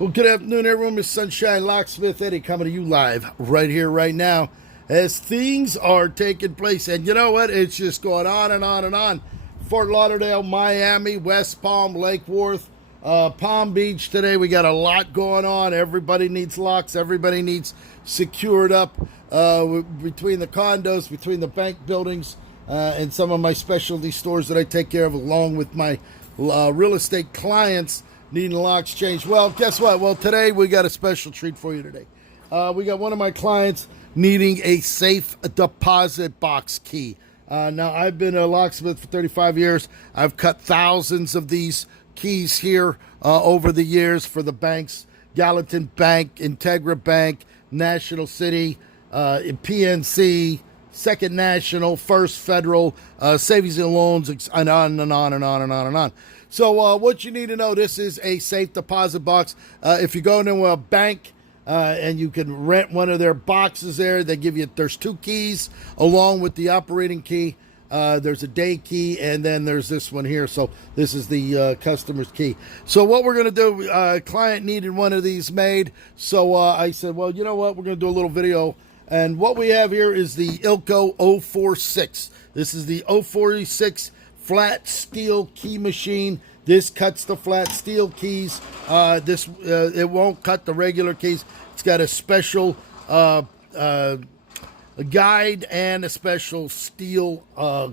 Well, good afternoon, everyone. Miss Sunshine Locksmith Eddy coming to you live right here, right now, as things are taking place. And you know what? It's just going on and on and on. Fort Lauderdale, Miami, West Palm, Lake Worth, Palm Beach today. We got a lot going on. Everybody needs locks. Everybody needs secured up between the condos, between the bank buildings, and some of my specialty stores that I take care of, along with my real estate clients needing locks changed. Well, guess what? Well, today we got a special treat for you today. We got one of my clients needing a safe deposit box key. Now, I've been a locksmith for 35 years. I've cut thousands of these keys here over the years for the banks: Gallatin Bank, Integra Bank, National City, PNC, Second National, First Federal, Savings and Loans, and on and on and on and on and on. So what you need to know, this is a safe deposit box. If you go into a bank and you can rent one of their boxes there, they give you, there's two keys along with the operating key. There's a day key, and then there's this one here. So this is the customer's key. So what we're going to do, client needed one of these made. So I said, well, you know what? We're going to do a little video. And what we have here is the Ilco 046. This is the 046 flat steel key machine. This cuts the flat steel keys. It won't cut the regular keys. It's got a special guide and a special steel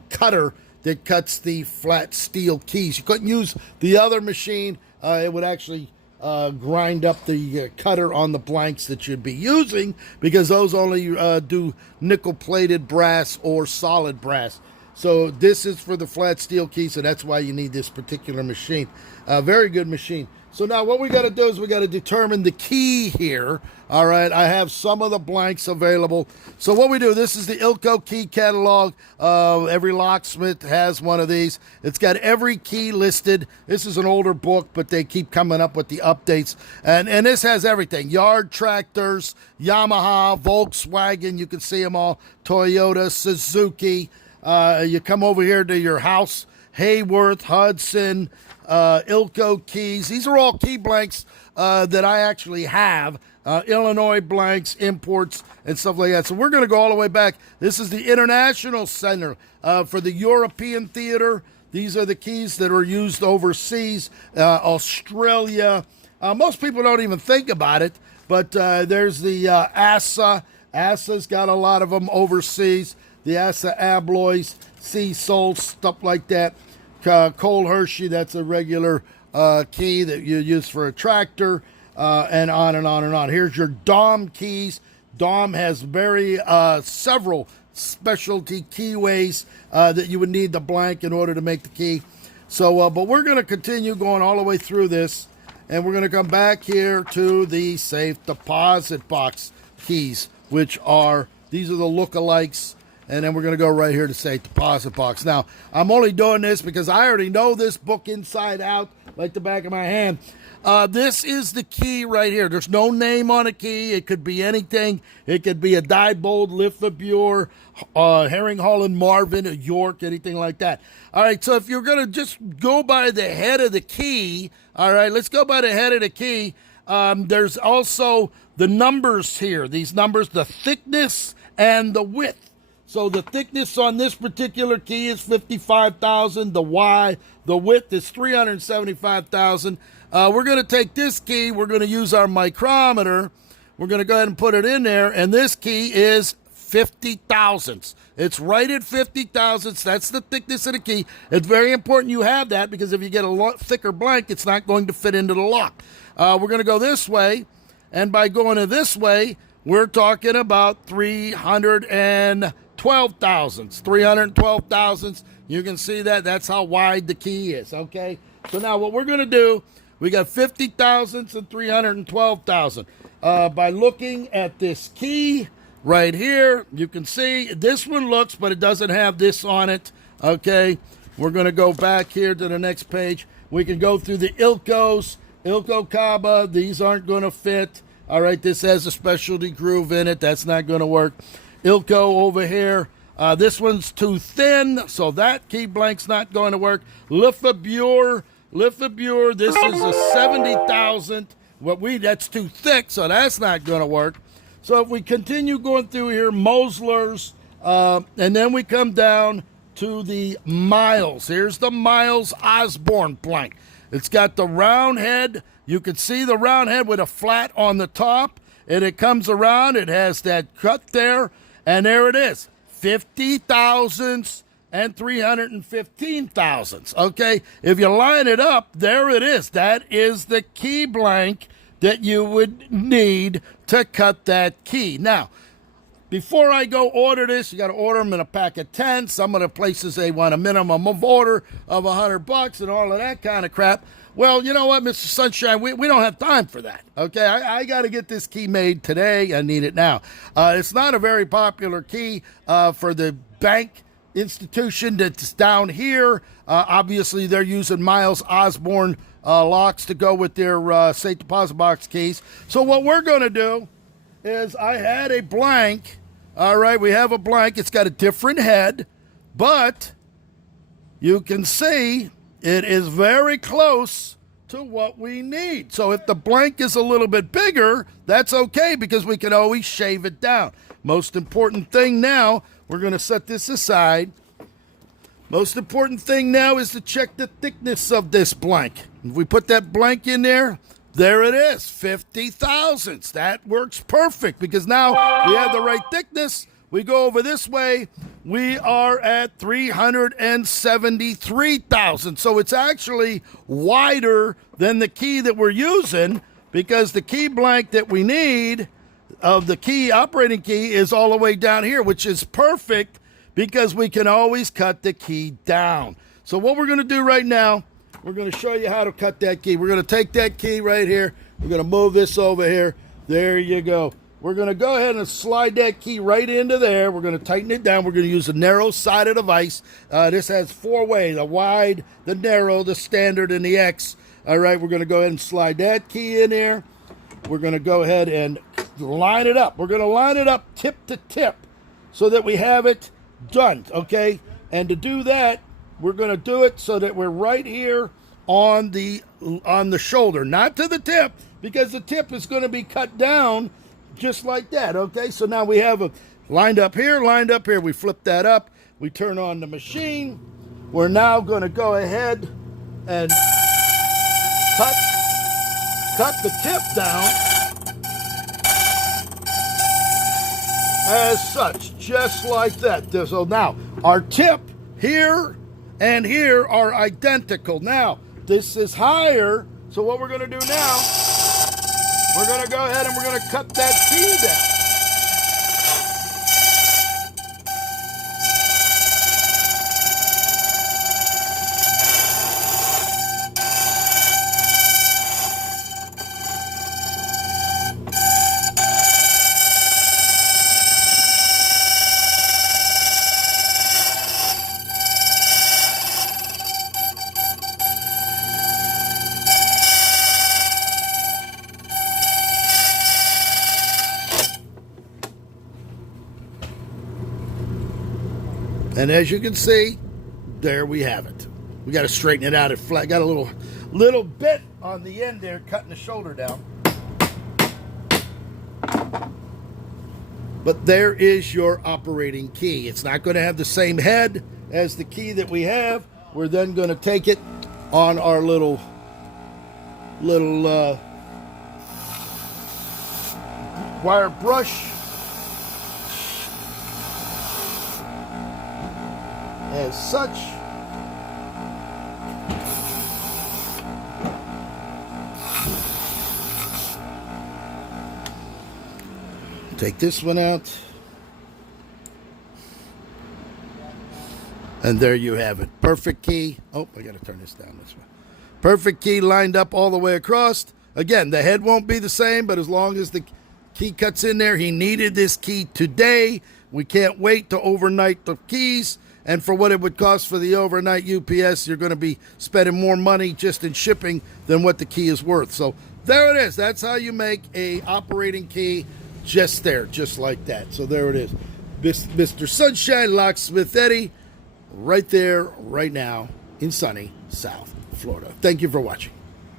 cutter that cuts the flat steel keys. You couldn't use the other machine. It would actually grind up the cutter on the blanks that you'd be using, because those only do nickel-plated brass or solid brass. So this is for the flat steel key, so that's why you need this particular machine. Very good machine. So now what we got to do is we got to determine the key here. All right, I have some of the blanks available. So what we do, this is the Ilco key catalog. Every locksmith has one of these. It's got every key listed. This is an older book, but they keep coming up with the updates. And this has everything: yard tractors, Yamaha, Volkswagen, you can see them all, Toyota, Suzuki. You come over here to your house, Hayworth, Hudson, Ilco keys. These are all key blanks that I actually have. Illinois blanks, imports, and stuff like that. So we're going to go all the way back. This is the International Center for the European Theater. These are the keys that are used overseas, Australia. Most people don't even think about it, but there's the ASA. ASA's got a lot of them overseas. The ASA Abloys, Sea Soul, stuff like that. Cole Hershey, that's a regular key that you use for a tractor, and on and on and on. Here's your DOM keys. DOM has several specialty keyways that you would need the blank in order to make the key. So, but we're going to continue going all the way through this, and we're going to come back here to the safe deposit box keys, which are, these are the lookalikes. And then we're going to go right here to say deposit box. Now, I'm only doing this because I already know this book inside out, like the back of my hand. This is the key right here. There's no name on a key. It could be anything. It could be a Diebold, Lithebure, Herring Holland, Marvin, a York, anything like that. All right, so if you're going to just go by the head of the key, all right, let's go by the head of the key. There's also the numbers here. These numbers, the thickness and the width. So the thickness on this particular key is 55,000. The width is 375,000. We're going to take this key. We're going to use our micrometer. We're going to go ahead and put it in there. And this key is 50 thousandths. It's right at 50 thousandths. That's the thickness of the key. It's very important you have that, because if you get a thicker blank, it's not going to fit into the lock. We're going to go this way. And by going this way, we're talking about 312 thousandths. 312 thousandths. You can see that. That's how wide the key is, okay? So now what we're going to do, we got 50 thousandths and 312 thousandths. By looking at this key right here, you can see this one looks, but it doesn't have this on it, okay? We're going to go back here to the next page. We can go through the Ilcos, Ilco Caba. These aren't going to fit. All right, this has a specialty groove in it. That's not going to work. Ilco over here. This one's too thin, so that key blank's not going to work. Lithebure, this is a 70,000. That's too thick, so that's not going to work. So if we continue going through here, Mosler's, and then we come down to the Miles. Here's the Miles Osborne blank. It's got the round head. You can see the round head with a flat on the top, and it comes around. It has that cut there, and there it is, 50 thousandths and 315 thousandths. Okay, if you line it up, there it is. That is the key blank that you would need to cut that key. Now, before I go order this, you got to order them in a pack of 10. Some of the places, they want a minimum of order of $100 and all of that kind of crap. Well, you know what, Mr. Sunshine, we don't have time for that. Okay, I got to get this key made today. I need it now. It's not a very popular key for the bank institution that's down here. Obviously, they're using Miles Osborne locks to go with their safe deposit box keys. So what we're going to do is I had a blank. All right, we have a blank. It's got a different head, but you can see it is very close to what we need. So if the blank is a little bit bigger, that's okay because we can always shave it down. Most important thing now, we're going to set this aside. Most important thing now is to check the thickness of this blank. If we put that blank in there, there it is, 50 thousandths. That works perfect because now we have the right thickness. We go over this way, we are at 373 thousandths. So it's actually wider than the key that we're using because the key blank that we need of the key, operating key, is all the way down here, which is perfect because we can always cut the key down. So what we're going to do right now, we're going to show you how to cut that key. We're going to take that key right here. We're going to move this over here. There you go. We're going to go ahead and slide that key right into there. We're going to tighten it down. We're going to use a narrow sided device. This has 4-way, the wide, the narrow, the standard, and the X. All right, we're going to go ahead and slide that key in there. We're going to go ahead and line it up. We're going to line it up tip to tip so that we have it done, okay? And to do that, we're going to do it so that we're right here on the shoulder, not to the tip, because the tip is going to be cut down just like that, okay? So now we have a lined up here, lined up here. We flip that up. We turn on the machine. We're now going to go ahead and cut the tip down as such, just like that. So now our tip here and here are identical. Now, this is higher, so what we're going to do now, we're going to go ahead and we're going to cut that key down. And as you can see, there we have it. We got to straighten it out. It flat. Got a little bit on the end there, cutting the shoulder down. But there is your operating key. It's not going to have the same head as the key that we have. We're then going to take it on our little wire brush. As such, take this one out, and there you have it. Perfect key. Oh, I got to turn this down this way. Perfect key lined up all the way across. Again, the head won't be the same, but as long as the key cuts in there, he needed this key today. We can't wait to overnight the keys. And for what it would cost for the overnight UPS, you're going to be spending more money just in shipping than what the key is worth. So there it is. That's how you make a operating key just there, just like that. So there it is. Mr. Sunshine Locksmith Eddy, right there, right now in sunny South Florida. Thank you for watching.